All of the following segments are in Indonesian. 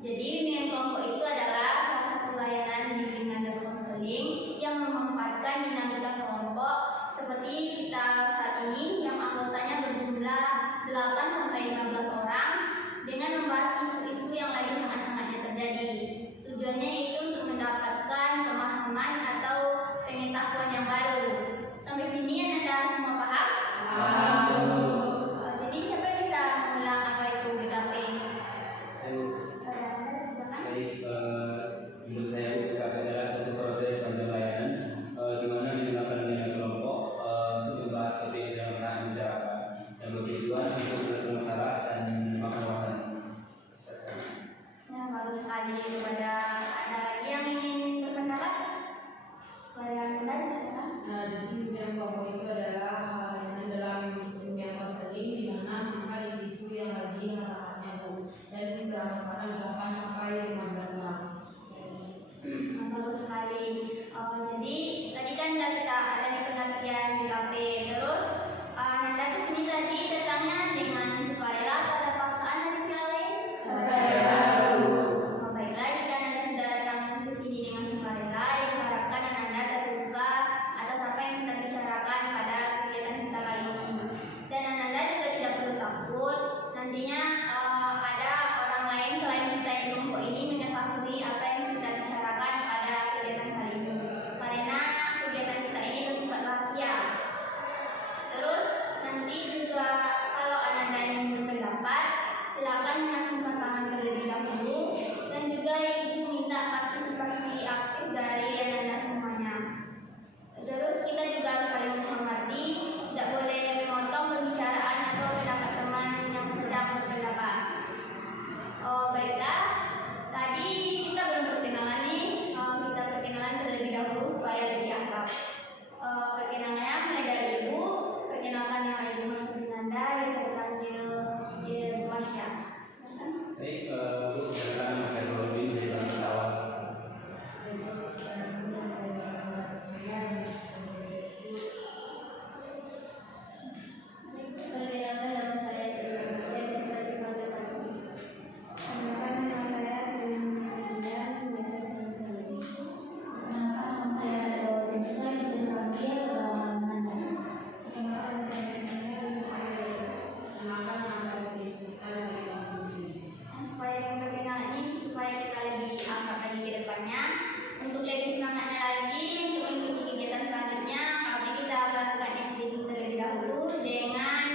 Jadi bimbingan kelompok itu adalah salah satu layanan bimbingan dan konseling yang memanfaatkan dinamika kelompok seperti kita saat ini yang anggotanya berjumlah 8-15 orang dengan membahas isu-isu yang lagi hangat-hangatnya terjadi. Tujuannya itu untuk mendapatkan pemahaman atau pengetahuan yang baru. Sampai sini Anda semua paham? Jadi siapa yang bisa mengulang apa itu BKP? Menurut saya BKP adalah satu proses panjang layanan di mana digunakan dengan kelompok untuk membahas topik yang pernah dibicarakan yang bertujuan untuk menyelesaikan masalah dan menyelesaikan. Nah, bagus sekali. Kepada ada lagi yang ingin berpendapat? Kepada Anda silakan. Jadi bimbingan kelompok itu adalah layanan dalam bimbingan konseling di mana mengangkat isu-isu yang lagi hangat-hangatnya dan diberangkatkan 8-15 orang. Bagus sekali. Jadi tadi kan kita ada di pengertian BKP. Terus Nanda kesini tadi datangnya dengan sukarela atau ada paksaan dari pihak lain? Sukarela. Baiklah, jika Nanda sudah datang ke sini dengan sukarela, diharapkan Nanda terbuka atas apa yang kita bicarakan pada kegiatan kita kali ini. Dan Nanda juga tidak perlu takut nantinya ada orang lain selain kita di kelompok ini mengetahui apa yang kita bicarakan pada kegiatan kali ini. Karena kegiatan kita ini bersifat rahasia. Terus nanti juga kalau Anda ingin berpendapat, silakan mengacungkan tangan terlebih dahulu dan juga Ibu minta partisipasi aktif dari Anda semuanya. Terus kita juga harus saling menghormati, tidak boleh memotong pembicaraan atau pendapat teman yang sedang berpendapat. Baiklah, tadi kita belum perkenalan nih, kita perkenalan terlebih dahulu supaya lebih akrab. Perkenalannya mulai dari Ibu. Perkenalkan nama Ibu Marsudi Nanda, biasa dipanggil Ibu Marsya. Baik, Bu, silakan Mas Rodin dari Bank Pesawat. Perkenalkan nama saya Ibu Marsya, biasa dipanggil Ibu. Perkenalkan nama saya Selin Nanda, biasa dipanggil Ibu. Perkenalkan nama saya Dewa Bisa, bisa dipanggil Nanda. Perkenalkan saya Kenalkan nama saya Bisa dari Bangkudi. supaya yang perkenalan ini supaya kita lebih akrab lagi ke depannya. Untuk lebih semangatnya lagi untuk mengikuti kegiatan selanjutnya, tapi kita akan lakukan SDG terlebih dahulu dengan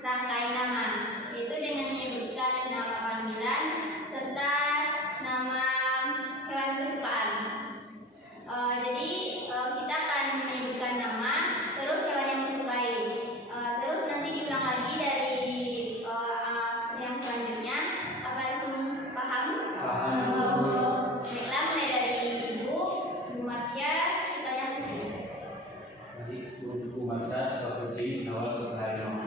rangkaian nama, yaitu dengan menyebutkan nama panggilan serta nama hewan kesukaan. Jadi kita akan menyebutkan nama, terus hewan yang disukai. Terus nanti diulang lagi dari yang selanjutnya. Apa semua paham? Baiklah, mulai dari Ibu Marsya, sukanya kucing. Jadi Bu Marsha suka kucing, Nawal suka harimau.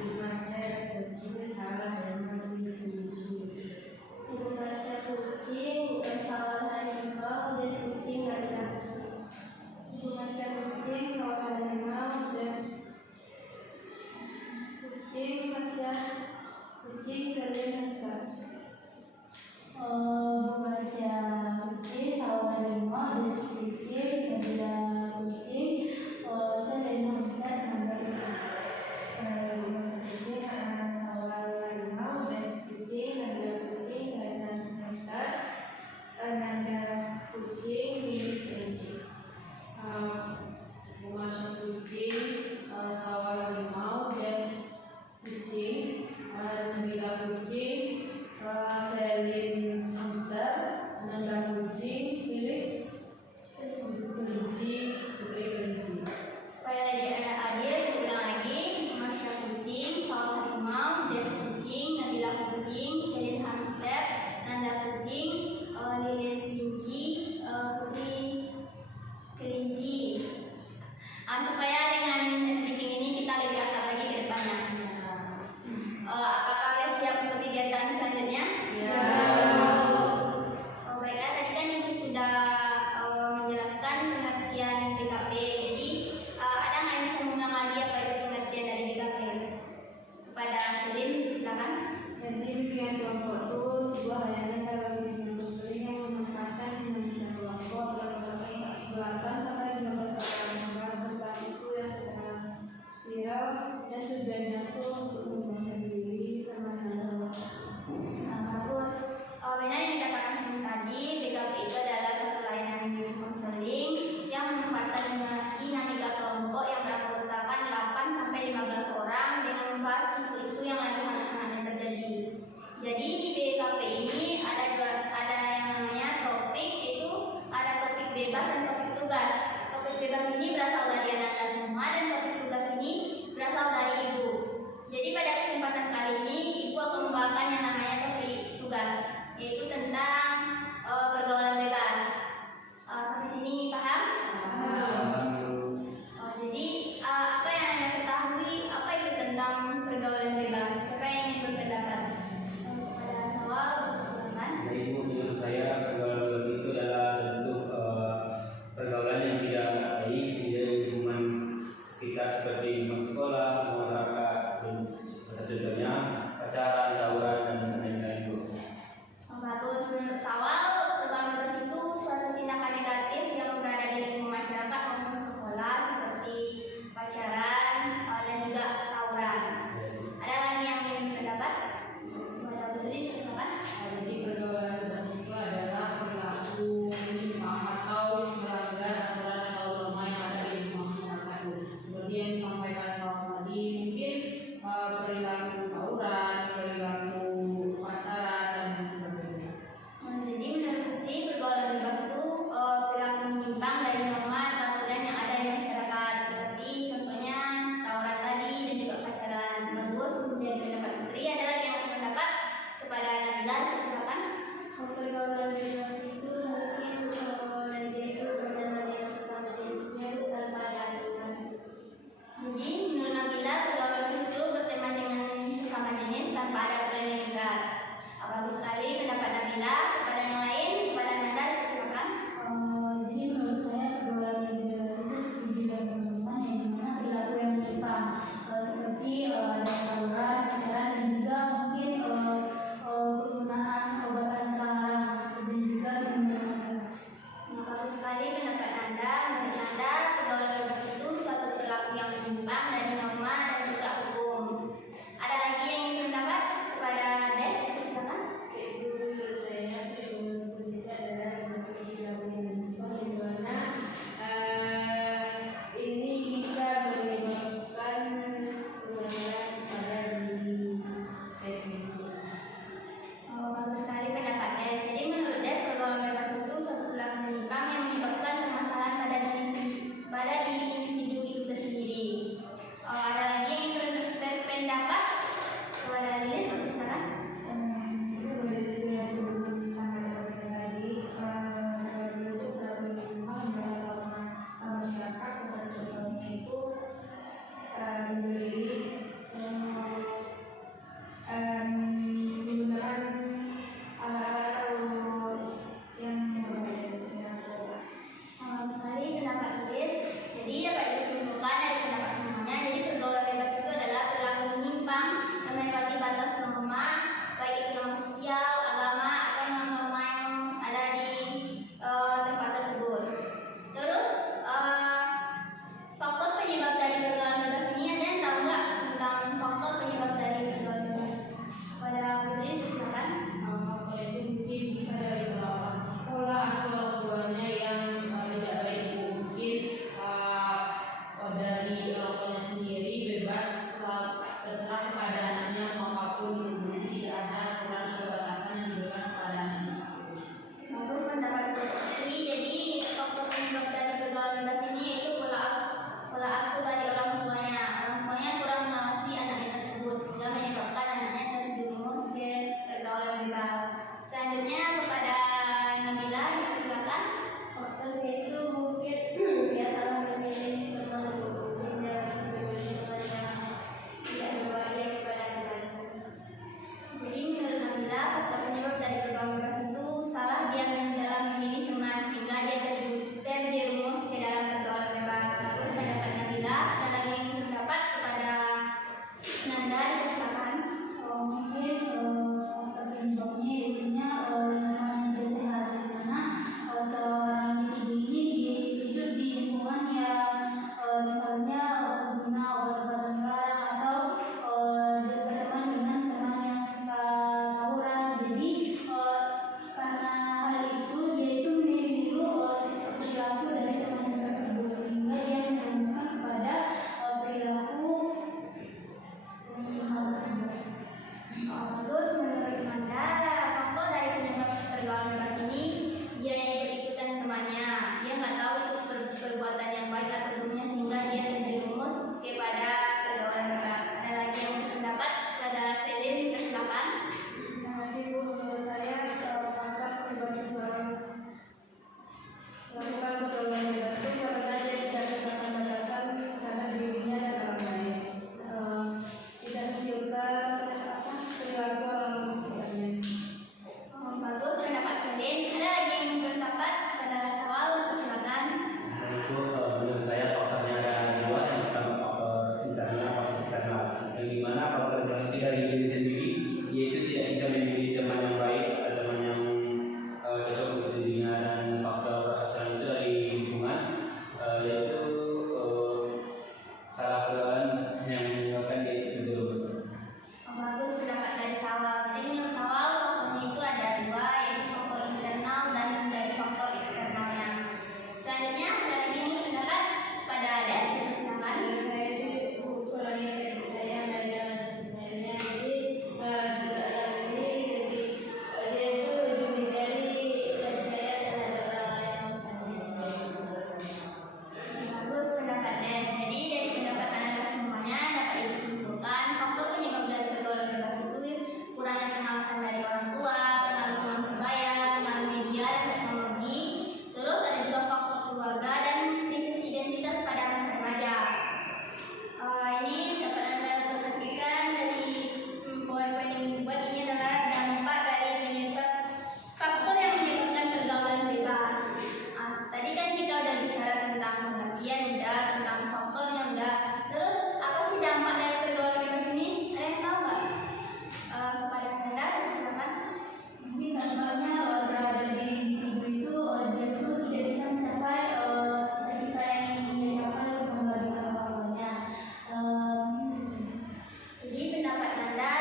Ibu Marsya kucing, Sawal harimau, Des kucing, Ibu Marsya kucing, 8 sampai 15 orang membahas tentang isu yang sedang viral dan tujuannya itu untuk membangun diri teman-teman. Bagus. Benar yang dikatakan Sin tadi, BKP itu adalah suatu layanan bimbingan konseling yang menempatkan dinamika kelompok yang beranggotakan 8 sampai 15 orang dengan membahas isu-isu yang lagi hangat-hangatnya terjadi. Jadi di BKP ini ada yang namanya topik, itu ada topik bebas dan topik tugas. Topik bebas ini berasal dari anak-anak semua dan topik tugas ini berasal dari ibu. Jadi pada kesempatan kali ini ibu akan membawakan yang namanya topik tugas, yaitu tentang pergaulan bebas. Sampai sini paham? Jadi apa yang Anda ketahui, apa itu tentang pergaulan bebas? Siapa yang ingin berpendapat? Pada soal silakan. Jadi ibu, menurut saya pergaulan bebas itu adalah bentuk pergaulan yang tidak baik di lingkungan sekitar seperti lingkungan sekolah, masyarakat, dan contohnya pacaran, tawuran dan lain-lain. Bagus. Menurut tentang penggantian udah, tentang faktornya udah. Terus apa sih dampak dari pergaulan bebas ini? Ada yang tahu nggak? Kepada Anda, silakan. Mungkin dampaknya terhadap diri individu itu dia tuh tidak bisa mencapai cita-cita yang ingin dia capai untuk membagikan apa-apanya. Jadi pendapat Anda,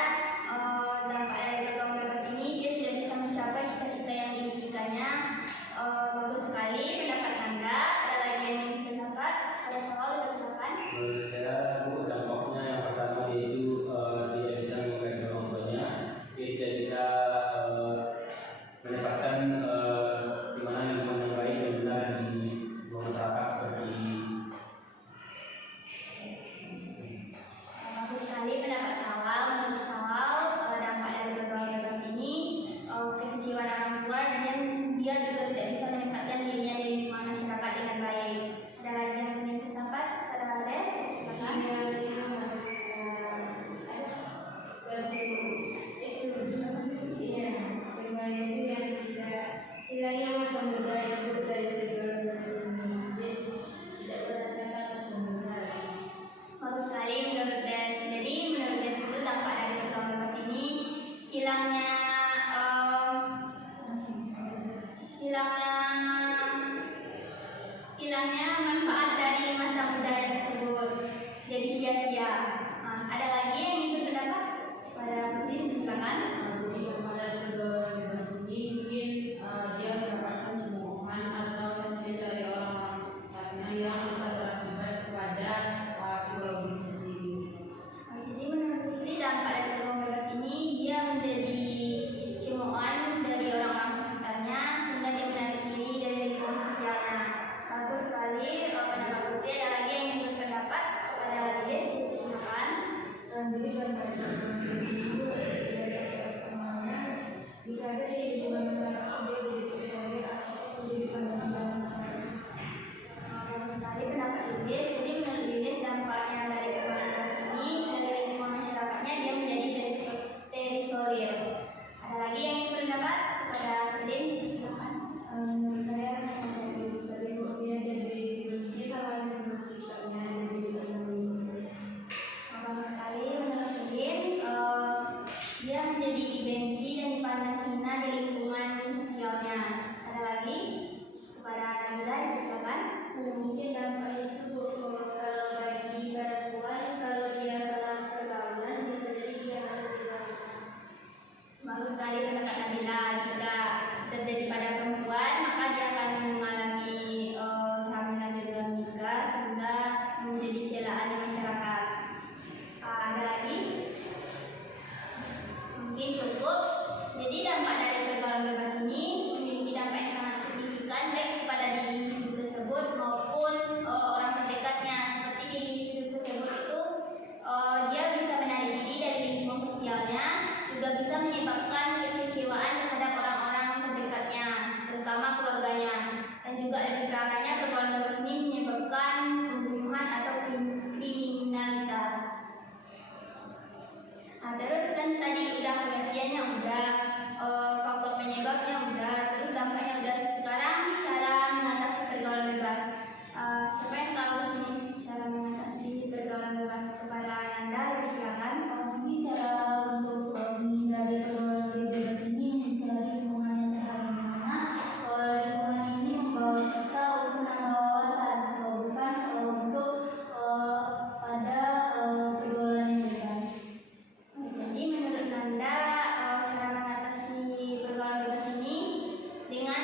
dampak dari pergaulan bebas ini dia tidak bisa mencapai cita-cita yang diinginkannya. Bagus sekali pendapat Anda. Ada lagi yang ingin pendapat? Ada soal, silakan. Menurut saya, Bu, dampaknya yang pertama yaitu tidak bisa mengurangi kemampuannya, dia tidak bisa mendapatkan di mana lingkungan yang baik dan benar di masyarakat seperti Bagus sekali pendapat Sawal. Menurut Sawal, dampak dari pergaulan bebas ini kekecewaan orang tua dan dia juga tidak bisa menempatkan dirinya di lingkungan masyarakat dengan baik. Ada lagi yang ingin pendapat? Pada Ales, silakan. Bagus sekali menurut Des. Jadi menurut Des itu dampak dari pergaulan bebas ini hilangnya hilangnya manfaat dari masa muda yang tersebut, jadi sia-sia. Ada lagi yang ingin berpendapat? Pada Putri, silakan. Jadi pada pergaulan bebas ini mungkin dia mendapatkan cemoohan atau sensasi dari orang-orang sekitarnya yang bisa berakibat kepada psikologisnya sendiri. Jadi menurut Putri dampak dari pergaulan bebas ini dia menjadi cemoohan dari orang-orang sekitarnya sehingga dia menarik diri dari lingkungan sosialnya. Bagus sekali pendapat Putri. Ada lagi yang ingin berpendapat? Pada Lilis, silakan. Jadi dampak itu pertama bisa jadi lingkungan masyarakat jadi sebagai atau jadi pandangan masyarakat. Bagus sekali pendapat Lilis. Jadi menurut Lilis dampaknya dari pergaulan bebas ini dari lingkungan masyarakatnya dia menjadi terisolir. Ada lagi yang ingin berpendapat? Pada Selim, silakan. Menurut saya dari dia jadi kita harus bersikapnya jadi Bagus sekali menurut Selim. Dia menjadi dibenci dan dipandang hina di lingkungan sosialnya. Ada lagi? Kepada Nabila, silakan. mungkin dampak itu kalau bagi perempuan kalau dia salah pergaulan bisa jadi dia harus dilakukan. Bagus sekali pendapat Nabila. Jika terjadi pada perempuan, maka dia akan mengalami kehamilan di luar nikah sehingga menjadi celaan di masyarakat. Ada lagi? Mungkin cukup. Jadi dampak dari pergaulan bebas ini memiliki dampak yang sangat signifikan baik kepada diri individu tersebut maupun orang terdekatnya. Seperti diri individu tersebut itu dia bisa menarik diri dari lingkungan sosialnya, juga bisa menyebabkan kekecewaan terhadap orang-orang terdekatnya, terutama keluarganya. Dan juga lebih parahnya pergaulan bebas ini menyebabkan pembunuhan atau kriminalitas. Terus kan tadi udah pengertiannya udah, faktor penyebabnya udah, terus dampaknya udah. Sekarang cara mengatasi pergaulan bebas. Siapa yang tahu sini cara mengatasi pergaulan bebas? Kepada Anda, silakan. Mungkin cara untuk menghindari pergaulan bebas ini mencari lingkungan yang sehat yang mana lingkungan ini membawa kita untuk menambah wawasan, bukan untuk pada pergaulan yang bebas. Jadi menurut Anda cara mengatasi pergaulan bebas ini dengan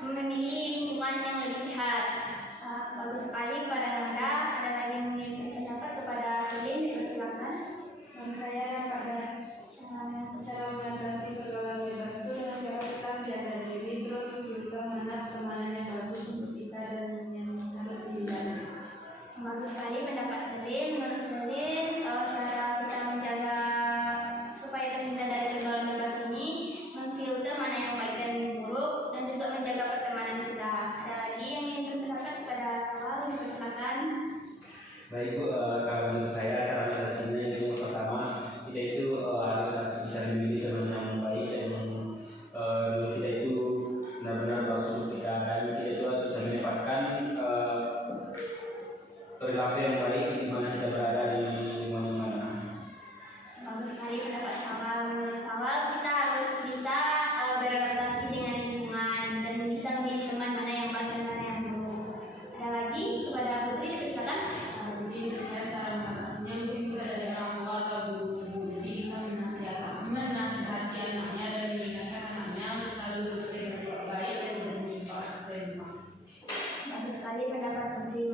memilih lingkungan yang lebih sehat. Bagus sekali kepada Anda. Ada lagi yang ingin pendapat? Kepada Selim, silakan. Menurut saya pada cara mengatasi pergaulan bebas itu dengan cara kita menjaga diri terus juga mana pertemanan yang bagus untuk kita dan yang harus dihindari. Bagus sekali pendapat Selim. Menurut Selim, cara kita menjaga supaya terhindar dari pergaulan bebas ini memfilter mana yang baik dan buruk dan juga menjaga pertemanan kita. Ada lagi yang ingin berpendapat? Kepada Sawal, silakan. baik Bu, kalau menurut saya cara mengatasinya itu pertama kita itu harus bisa memilih teman yang baik dan kita itu benar-benar bagus untuk kita, dan kita itu harus bisa menempatkan perilaku yang baik di mana kita berada di mana-mana. Bagus sekali pendapat Sawal. Menurut Sawal kita harus bisa beradaptasi dengan lingkungan dan bisa memilih teman mana yang baik dan mana yang buruk. Ada lagi kepada Putri, silakan. Jadi saya saran yang mungkin bisa dari orang tua atau guru-guru jadi bisa menasihati anaknya dan mengingatkan anaknya untuk selalu berperilaku baik dan berperilaku sesuai rumah. Bagus sekali pendapat Putri.